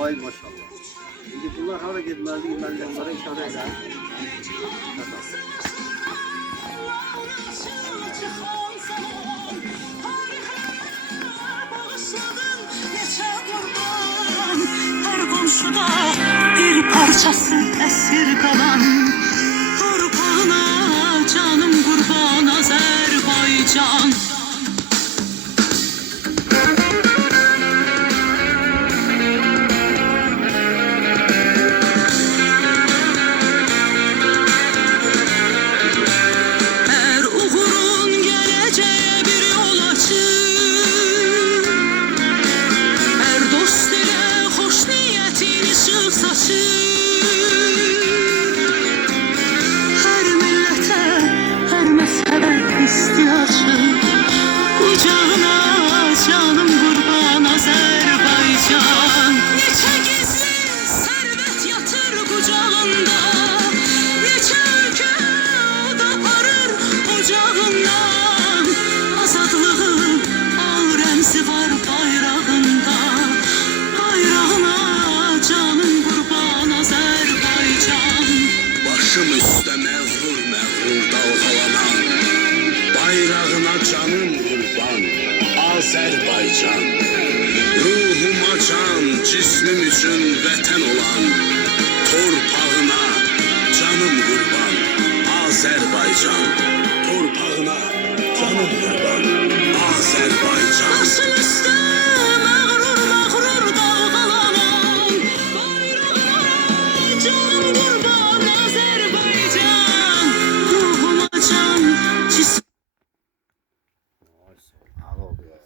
Ay maşallah. Şimdi bunlar hara gitmeli, ben de onlara işare eder. Her komşuda bir parçası esir kalan, torpağına canım kurban Azerbaycan. Her uğurun geleceğe bir yol açır, her dost ile hoş niyetin ışık saçır. Her millete, her mezhebe istiyaçı, kucağına canım kurban Azerbaycan. Neçe gizli servet yatır kucağında, neçe ülke da parır ocağından. Azadlığın al remzi var bayrağında, bayrağına canım kurban Azerbaycan. Başım üstte məğrur məğrur dalğalanan, bayrağına canım qurban Azərbaycan. Ruhuma can, cismim üçün vətən olan, torpağına canım qurban Azərbaycan. Torpağına canım qurban Azərbaycan. Başım üstə məğrur məğrur dalğalanan, bayrağına canım qurban Azərbaycan. Ruhuma can, cismim Al oldu ya.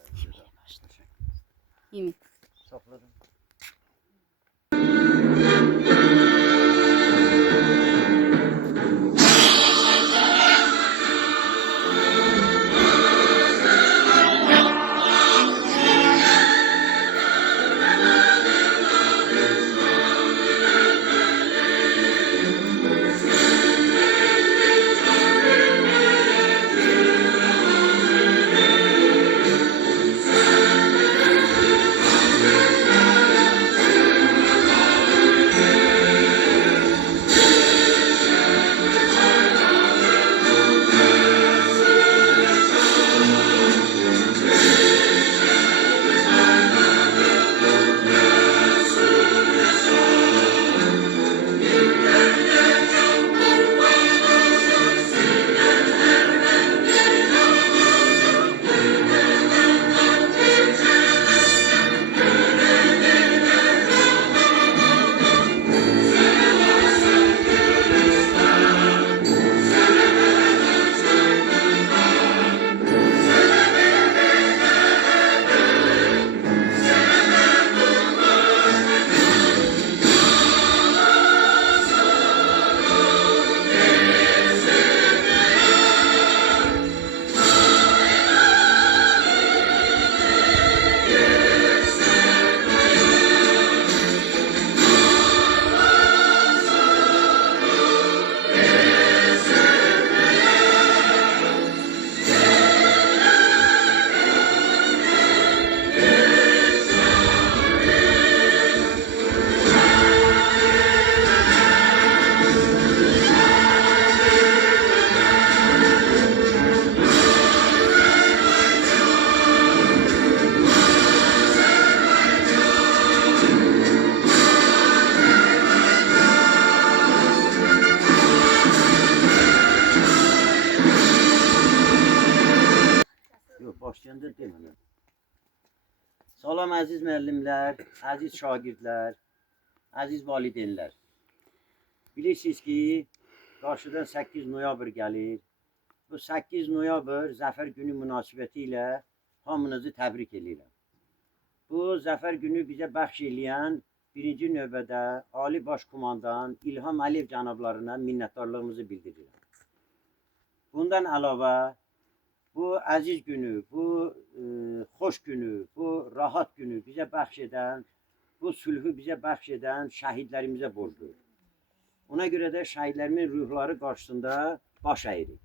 Yemin. Sapladım. Yok başlayanda demem. Salam əziz müəllimlər, əziz şagirdlər, əziz valideynlər. Bilirsiniz ki, qarşıdan 8 noyabr gəlir. Bu 8 noyabr Zəfər günü münasibəti ilə hamınızı təbrik edirəm. Bu Zəfər günü bizə bəxş eləyən birinci növbədə Ali Baş Komandan İlham Əliyev cənablarına minnətdarlığımızı bildirirəm. Bundan əlavə bu əziz günü, bu xoş günü, bu rahat günü bizə bəxş edən, bu sülhü bizə bəxş edən şəhidlərimizə borcluyuz. Ona görə də şəhidlərimin ruhları qarşısında baş əyirik.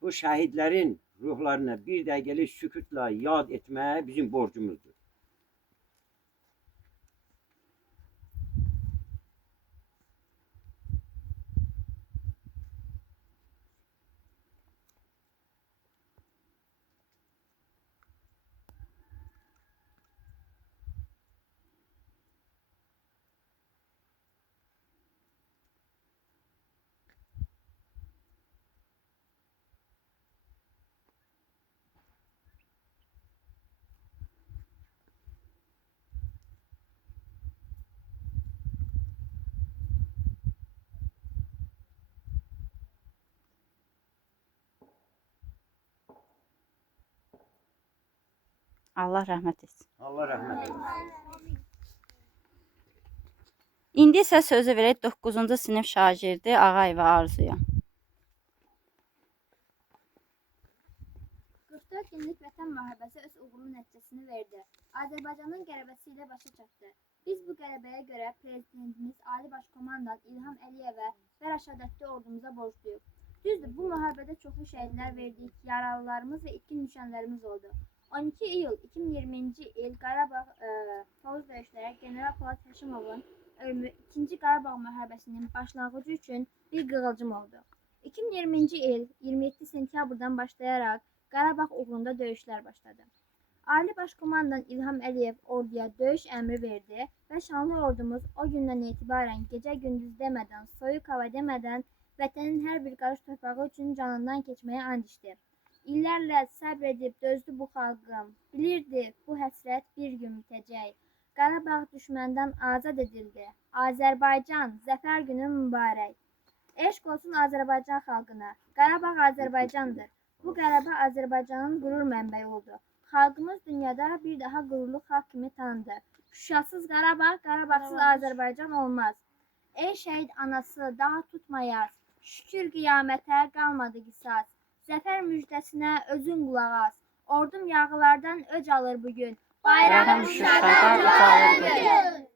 Bu şəhidlərin ruhlarına bir dəqiqəlik sükutla yad etmək bizim borcumuzdur. Allah rəhmət etsin. Allah rəhmət eylesin. İndi isə sözü verək 9-cu sinif şagirdi Ağayeva Arzuya. 44 günlük vətən müharibəsi öz uğurlu nəticəsini verdi. Azərbaycanın qələbəsi ilə başa çatdı. Biz bu qələbəyə görə prezidentimiz Ali Baş Komandan İlham Əliyevə və rəşadətli ordumuza borcluyuq. Düzdür, bu müharibədə çoxlu şəhidlər verdik, yaralılarımız və itkin düşənlərimiz oldu. 12 iyul 2020-ci il Qarabağ Tovuz döyüşləri General Polad Həşimovun ölümü 2-ci Qarabağ müharibəsinin başlanğıcı üçün bir qığılcım oldu. 2020-ci il 27 sentyabrdan başlayaraq Qarabağ uğrunda döyüşlər başladı. Ali Baş Komandan İlham Əliyev orduya döyüş əmri verdi və şanlı ordumuz o gündən etibarən gecə-gündüz demədən, soyuq hava demədən vətənin hər bir qarış torpağı üçün canından keçməyə and içdi. İllərlə səbr edib dözdü bu xalqım, bilirdi bu həsrət bir gün bitəcək. Qarabağ düşməndən azad edildi. Azərbaycan, zəfər günü mübarək. Eşq olsun Azərbaycan xalqına. Qarabağ Azərbaycandır. Bu qələbə Azərbaycanın qürur mənbəyi oldu. Xalqımız dünyada bir daha qürurlu xalq kimi tanındı. Şuşasız Qarabağ, Qarabağsız Azərbaycan olmaz. Ey şəhid anası, daha tutmayaz. Şükür qiyamətə qalmadı qisas. Zəfər müjdəsinə özün qulaq as. Ordum yağılardan öc alır bugün. Bayrağım Şuşada ucalır bugün.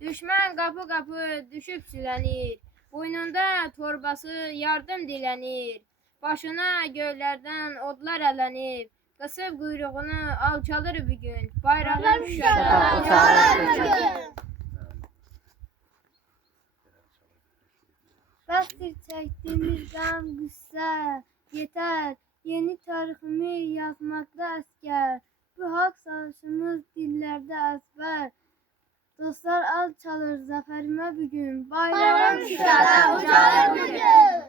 Düşmən qapı-qapı düşüb silənir. Boynunda torbası yardım dilənir. Başına göylərdən odlar ələnir. Qısıb quyruğunu alçalır bugün. Bayrağım Şuşada ucalır bugün. Bəsdir çəkdiyimiz qəm, qüssə, yetər. Yeni tariximi yazmaqda əskər. Bu haqq savaşımız dillərdə əzbər. Dostlar az çalır zəfərimə bugün. Bayrağım Şuşada ucalır bugün.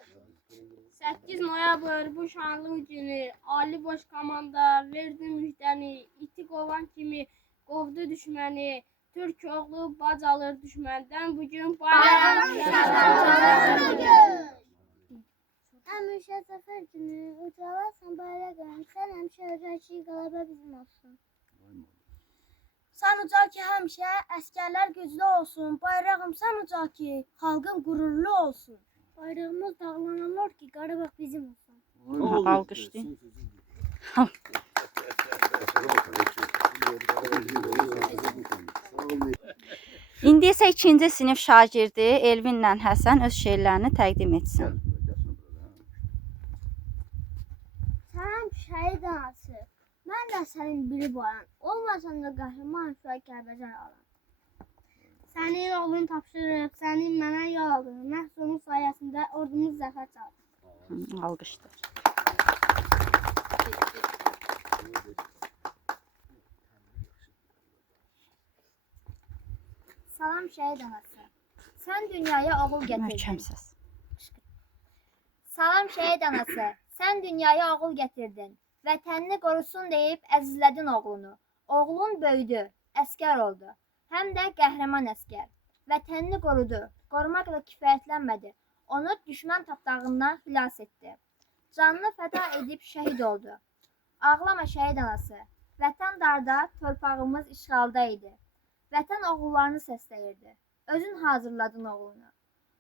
8 noyabr bu şanlı günü Ali Baş Komanda verdi müjdəni. İti qovan kimi qovdu düşməni. Türk oğlu bac alır düşməndən bugün. Bayrağım Şuşada ucalır bugün. Həmişə zəfər günü ucalarsan bayrağım. Sən həmişə öyrək ki, qələbə bizim olsun. Sən ucal ki, həmişə əskərlər güclü olsun. Bayrağım sən ucal ki, xalqın qürurlu olsun. Bayrağımız dağlananlar ki, Qarabağ bizim olsun. Alqışlayın. İndi isə 2-ci sinif şagirdi Elvinlə Həsən öz şeirlərini təqdim etsin. Salam şəhid anası, mən də sənin biri boyan, olmasan da qəhrəman şüa Kərbəcan alan. Sənin oğlun tapşırıb, sənin mənə yol aldın, məhz onun sayəsində ordumuz zəfər çaldı. Alqışdır. Salam şəhid anası, sən dünyaya oğul Möhkəm gətirdin. səs. Salam şəhid anası, sən dünyaya oğul gətirdin. Vətənini qorusun deyib əzizlədin oğlunu. Oğlun böyüdü, əskər oldu. Həm də qəhrəman əskər. Vətənini qorudu, qorumaqla kifayətlənmədi. Onu düşmən tapdağından xilas etdi. Canını fəda edib şəhid oldu. Ağlama şəhid anası, vətən darda, torpağımız işğalda idi. Vətən oğullarını səsləyirdi. Özün hazırladın oğlunu.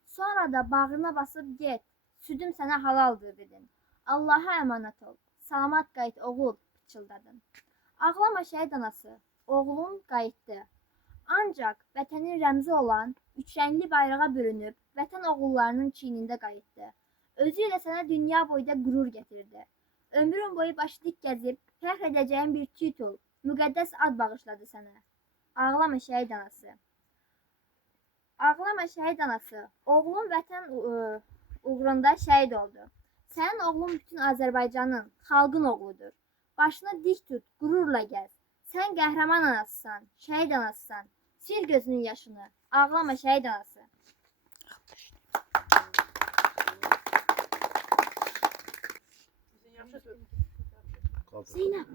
Sonra da bağrına basıb get, südüm sənə halaldır dedin. Allaha əmanət ol, salamat qayıt oğul, pıçıldadın. Ağlama şəhid anası, oğlun qayıtdı. Ancaq vətənin rəmzi olan üçrəngli bayrağa bürünüb, vətən oğullarının çiynində qayıtdı. Özü ilə sənə dünya boyda qürur gətirdi. Ömrün boyu başı dik gəzib, fəxr edəcəyin bir titul, müqəddəs ad bağışladı sənə. Ağlama şəhid anası. Ağlama şəhid anası, oğlun vətən uğrunda şəhid oldu. Sənin oğlun bütün Azərbaycanın, xalqın oğludur. Başını dik tut, qürurla gəz. Sən qəhrəman anasısan, şəhid anasısan. Sil gözünün yaşını, ağlama şəhid anası. Zeynep.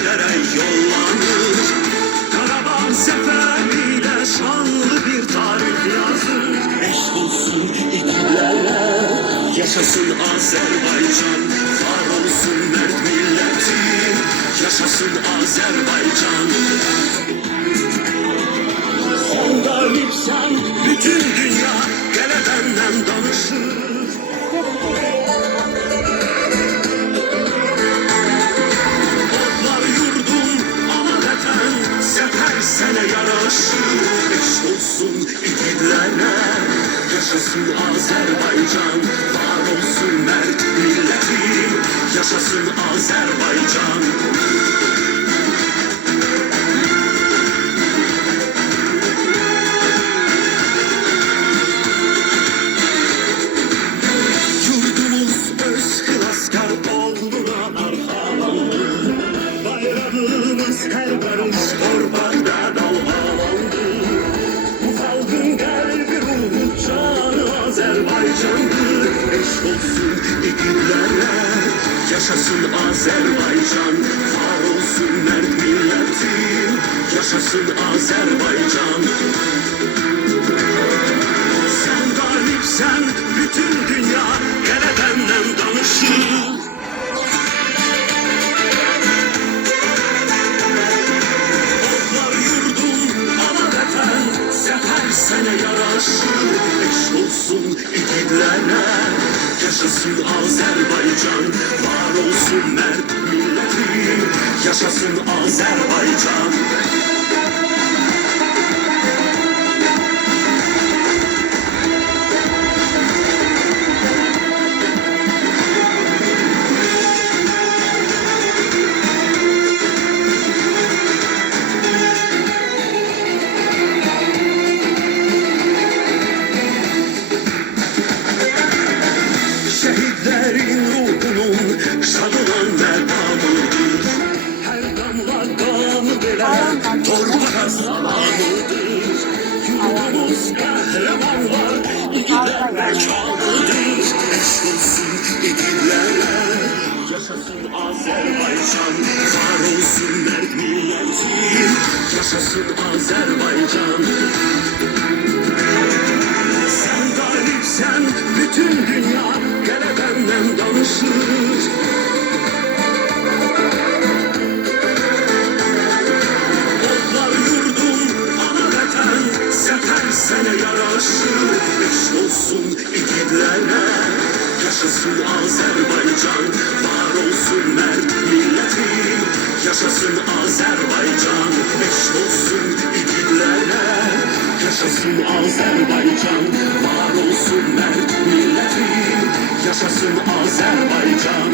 ölkəlere yollanır. Karabağ seferiyle şanlı bir tarih yazır. Eşk olsun igidlere, yaşasın Azerbaycan. Var olsun mert milleti, yaşasın Azerbaycan. Sen galipsen bütün dünya gele benden danışır. Odlar yurdum ana vatan, sefer sene yaraşır. Eşk olsun igidlere, yaşasın Azerbaycan. Var olsun mert milleti, yaşasın Azerbaycan. Yurdumuz öz xilaskar oğluna arxalandı. Bayrağımız her barış torpaqda dalgalandı. Bu xalqın qəlbi ruhu canı Azərbaycandır. Eşq olsun igidlərə, yaşasın Azərbaycan. Var olsun mərd millətim, yaşasın Azərbaycan. Sen galipsen bütün dünya gene benden danışır. Odlar yurdum ana vatan, sefer sene yaraşır. Eşk olsun igidlere, yaşasın Azerbaycan. Var olsun mert milletim, yaşasın Azerbaycan. Şehitlerin ruhunun şad olan merhamıdır. Her damla kanı belen torbağa salamıdır. Yurdumuz kahramanlar, igiler mekanıdır. Eşk olsun igidlere, yaşasın Azerbaycan. Var olsun mert milletim, yaşasın Azerbaycan. Sen galipsen bütün dünya gene benden danışır. Odlar yurdum ana vatan, sefer sene yaraşır. Eşk olsun igidlere, yaşasın Azerbaycan. Var olsun mert milletim, yaşasın Azerbaycan. Eşk olsun igidlere, yaşasın Azerbaycan. Var olsun mert milletim, yaşasın Azerbaycan.